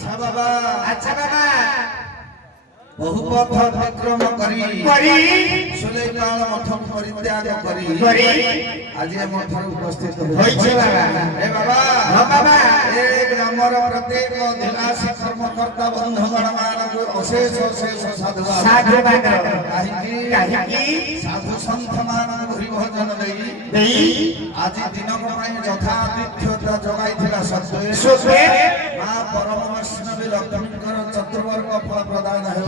আচ্ছা বাবা আচ্ছা বাবা বহু পথ অতিক্রম করি সুলেমান মঠ পরিত্যাগ করি আজ এ মঠরে উপস্থিত হইছে বাবা হে বাবা হ্যাঁ বাবা এ গ্রামর প্রত্যেক দিলাসী কর্মকর্তা বন্ধুগণ ମାନଙ୍କୁ অশেষ অশেষ সাধুবাদ সাধুবাদ কাহিকি সাধু সন্ଥ ମାନଙ୍କୁ ভোজন দেই ଆଜି ଦିନକ ପାଇଁ ଯଥା ଆତିଥ୍ୟତା ଯୋଗାଇଥିଲା ସତ୍ତ୍ୱେ ମା ପରମ ବୈଷ୍ଣବୀ ଲକ୍ଷ୍ମୀଙ୍କର ଚତୁର୍ବର୍ଗ ଫଳ ପ୍ରଦାନ ହେଉ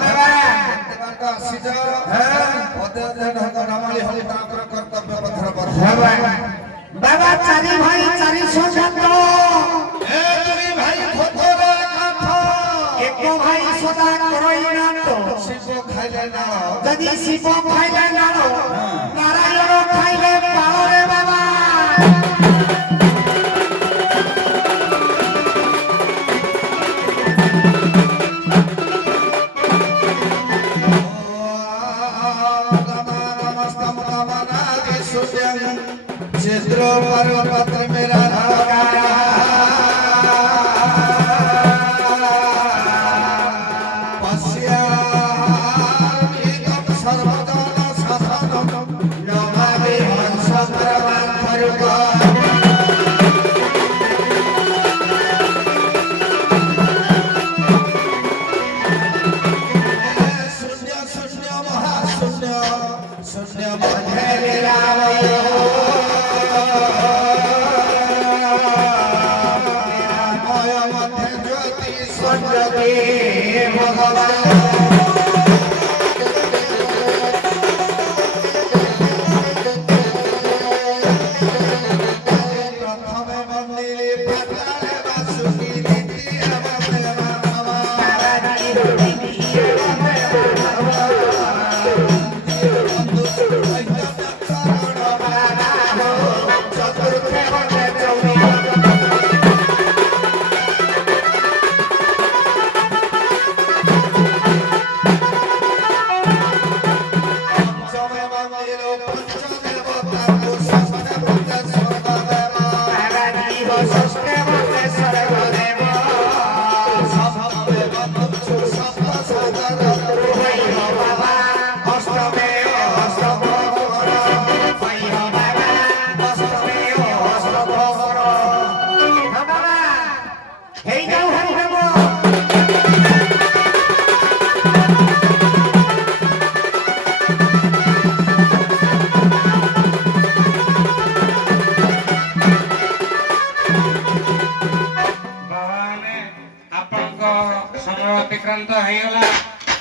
ବାବା ଏତେ ବାଟ ଆସିଛ ପଦେ ଢଗ ନାମାଳି ହଳି ତାଙ୍କର କର୍ତ୍ତବ୍ୟ ପଥର ବାବା ଚାରି ଭାଇ 400 ଏ ଦୁଇ ଭାଇ ଖୋତରା କାଠ ଏକ ଭାଇ ସଦା କରଇ ନାଟ ଶିବ ଖାଇଲେ ନା ଯଦି ଶିବ ଖାଇଲେ ନାଳ ନାରାୟଣ ଖାଇଲେ ପାଳରେ ବାବା चित्र पर्वपत्र मेरा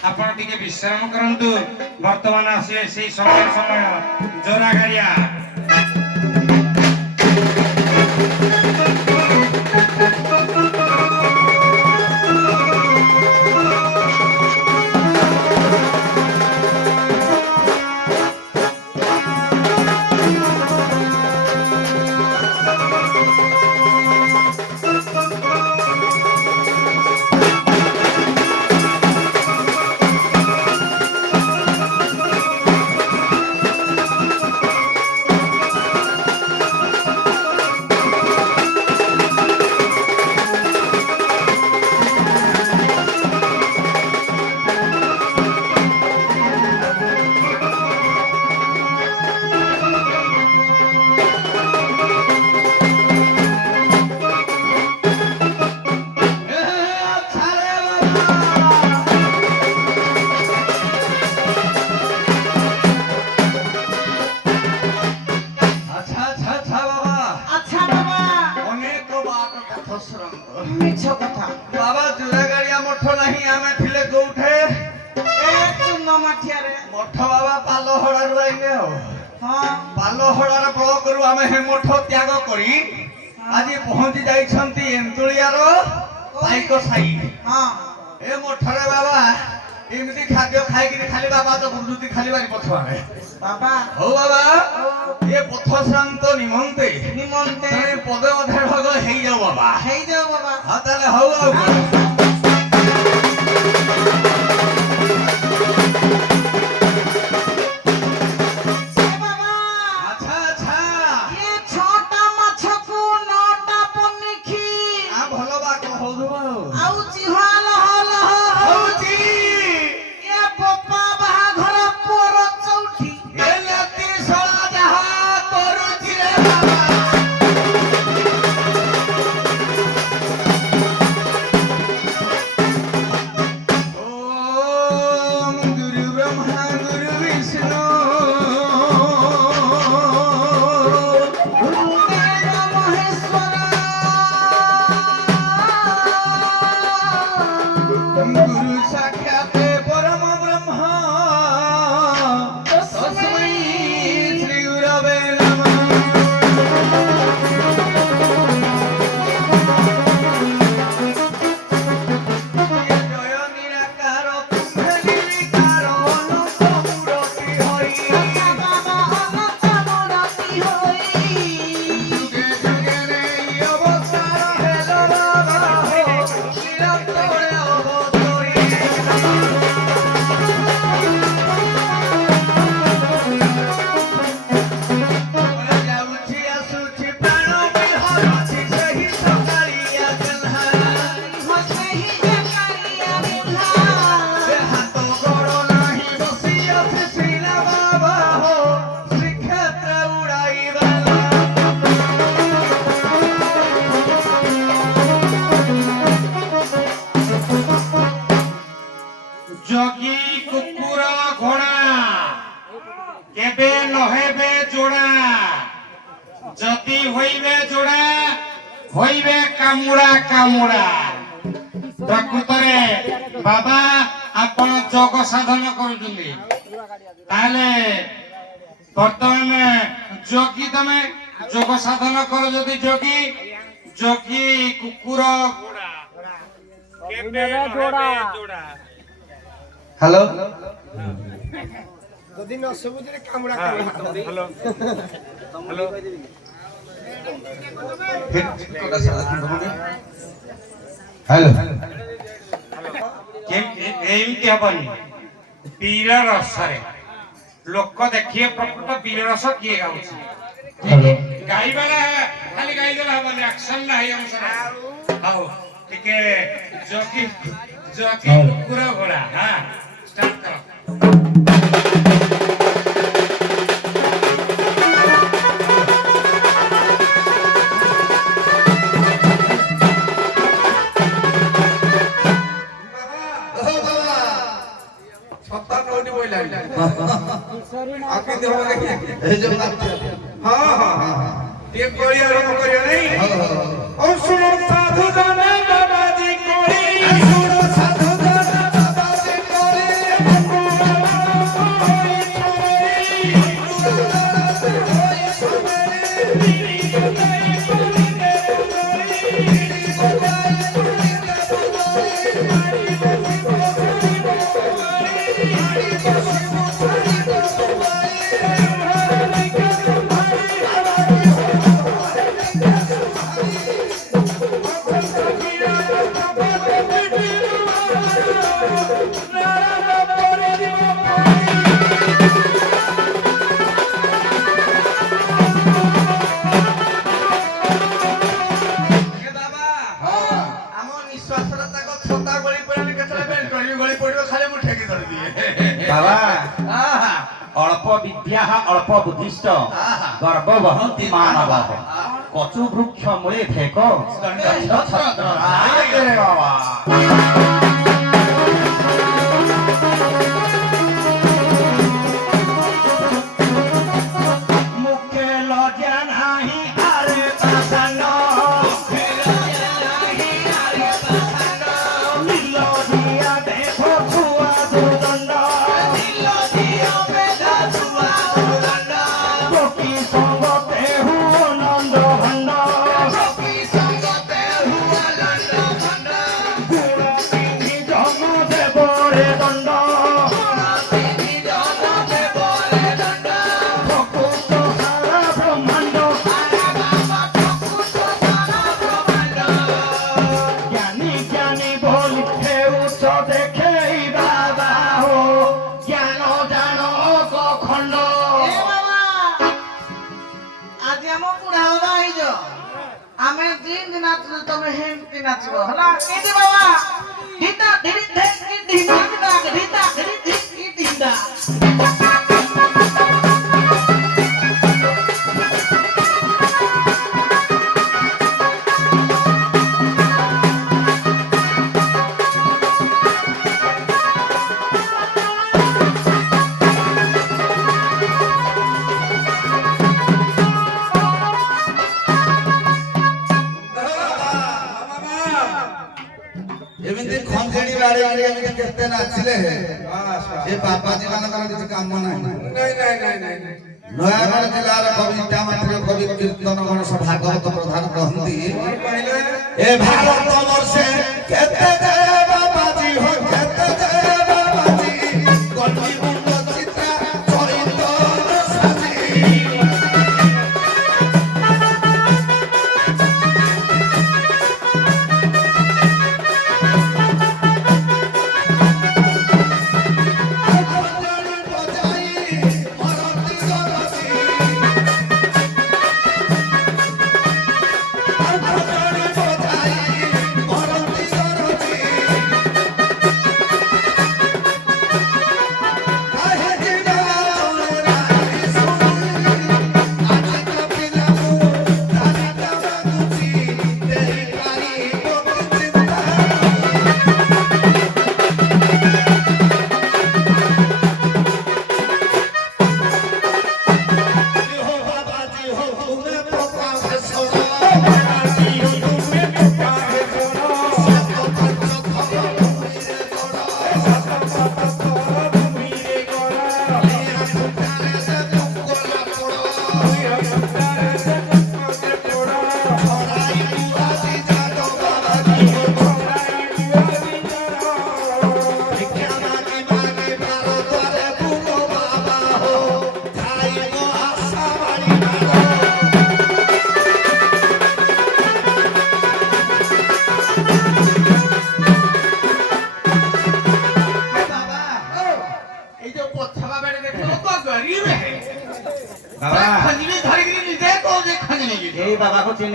ଆପଣ ଟିକେ ବିଶ୍ରାମ କରନ୍ତୁ ବର୍ତ୍ତମାନ ଆସିବେ ସେଇ ସମୟ ଜୋରା ଗାଡିଆ बाबा जुरा गाड़िया मठ नहीं आमे थिले कोठे ए चुम्मा माठियारे मठ बाबा पालोहड़ा रु आइले हो हां पालोहड़ा रे बळ करू आमे हे मठ त्याग करी आज पहुंची जाई छंती एंतुलिया रो पाइको साई हां ए मठ रे बाबा एमती खाद्य खाई कि खाली बाबा तो बुद्धि खाली बारी पथवा रे बाबा हो बाबा ये पथ शांत निमंते पदे अधे भाग हेई जाओ बाबा हां ताले हो ये छोटा माछ को नोटा पनिखी হইবে কামুড়া কামুড়া। প্রকৃତରେ বাবা ଆପଣ ଯୋଗ ସାଧନ କରୁଛନ୍ତି, ତାହେଲେ ବର୍ତ୍ତମାନ ଯୋଗୀ ତମେ ଯୋଗ ସାଧନ କର ଯଦି ଯୋଗୀ ଯୋଗୀ କୁକୁର হ্যালো যদি ন সবুজরে কামড়া হ্যালো ଏମିତି ହବନି। ବୀର ରସରେ ଲୋକ ଦେଖିବେ ପ୍ରକୃତ ବୀର ରସ କିଏ ଗାଉଛି। ଗାଇବାରେ ଖାଲି ଗାଇଦେଲେ ହବନି, ଆକ୍ସନ ନା ହେଇ ଅନୁସାରେ। ହଉ ଟିକେ ଜଗି ଜଗି କୁକୁର ଘୋଡ଼ା, ହଁ ଷ୍ଟାର୍ଟ କର। অল্প বিদ্যা অল্প বুদ্ধিষ্ট গর্ব বহন্তি মানব কচু বৃক্ষ মূলে থেক বাবা মুখে লজ্জা নাহি আরে পাসান ଆମେ ଯେମିତି ନାଚୁଛୁ ତମେ ହେମିତି ନାଚିବ ହେଲା। କେମିତି ବାବା ଢିଟା ଢିରି ଢେକି ଢିମା ଢିଟା ଢିଟା ଢିରି ଢେକି ଢିଟା। ଏମିତି ଖଞ୍ଜଣି ବାଡେଇକି ଏମିତି କେତେ ନାଚିଲେ ଏ ବାବାଜୀ ମାନଙ୍କର କିଛି କାମ ନାହିଁ। ନୟାଗଡ଼ ଜିଲ୍ଲାର କବି ଇଟାମାଟିର କବି କୀର୍ତ୍ତନ ଗଣେଶ ଭାଗବତ ପ୍ରଧାନ କହନ୍ତି ଏ ଭାରତ ବର୍ଷେ କେତେ ଜୟ ବାବାଜୀ ହୋ କେତେ ଜୟ ବାବାଜୀ କଟି ମୁଣ୍ଡ ଚିତ୍ରା ଚରିତ ସାଜି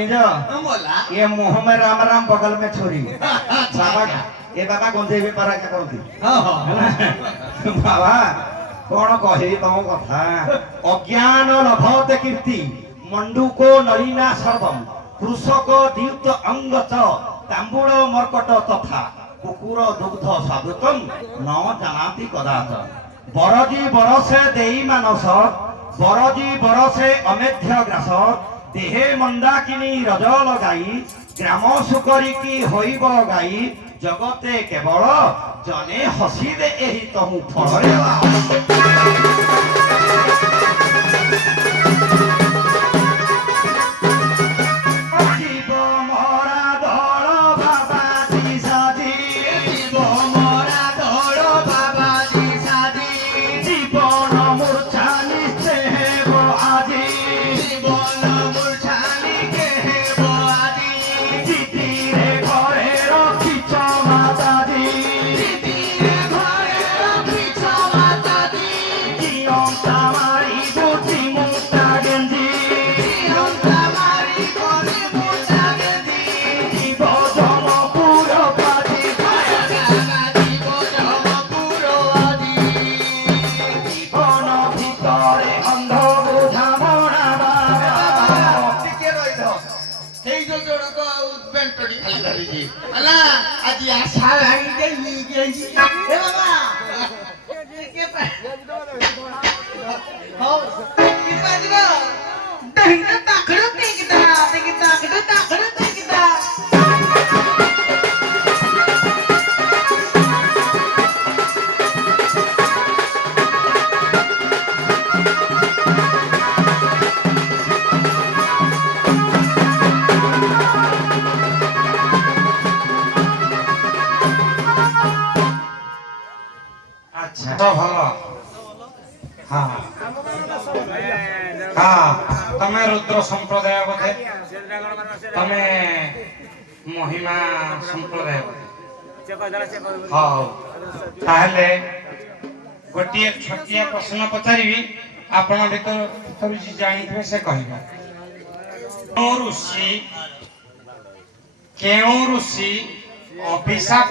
निज बोला ये मुंह में राम राम बगल में छोरी बाबा ये बाबा गंजे बेपार क्या करती बाबा कौन कहे तम कथा अज्ञान लभते कीर्ति मंडूको नलिना सर्वम कृषक द्युत अंग च तांबूल मर्कट तथा कुकुर दुग्ध साधुतम न जानाति कदाच बरजी बरसे देई मानस बरजी बरसे अमेध्य ग्रास देहे मंदाकिनी रज लगाई ग्राम सुकरिकी होइब गाई जगते केवल जने हसीदे एही तहु फलरे जीव मोरा धर बाबाजी साजी जीव मोरा धर बाबाजी साजी जीवन मूर्छा निश्चे हेब আজি জীবন মূর্ছা নিকে হেব আজি জিতিরে ঘরে রখিছ মাতাজি জিতিরে ঘরে রখিছ মাতাজি জিয়ন্তা মারি বুঝি মুক্তা গেঞ্জি জিয়ন্তা মারি করে মুক্তা গেঞ্জি জীব জমপুর পাজি জীব জমপুর আজি জীবন ভিতরে অন্ধ বোঝা মরা টিকে রইল এই যে জনক উদ্বেন্তটি খালি ধরিছি আলা আজি আশা লাগি গেই গেছি এ বাবা কে পা হও কি পাদিব দহিনা তাকড় টিকদা টিকদা তাকড় টিকদা আচ্ছা তো ভালো হ্যাঁ হ্যাঁ তুমি রুদ্র সম্প্রদায় বোধে তুমি মহিমা সম্প্রদায় বোধে হও তাহলে গোটিয়ে ଛୋଟିଆ ପ୍ରଶ୍ନ ପଚାରିବି ଆପଣ ଭିତରୁ ଯିଏ ଜାଣିଥିବେ ସେ କହିବେ କେଉଁ ଋଷି ଅଭିଶାପ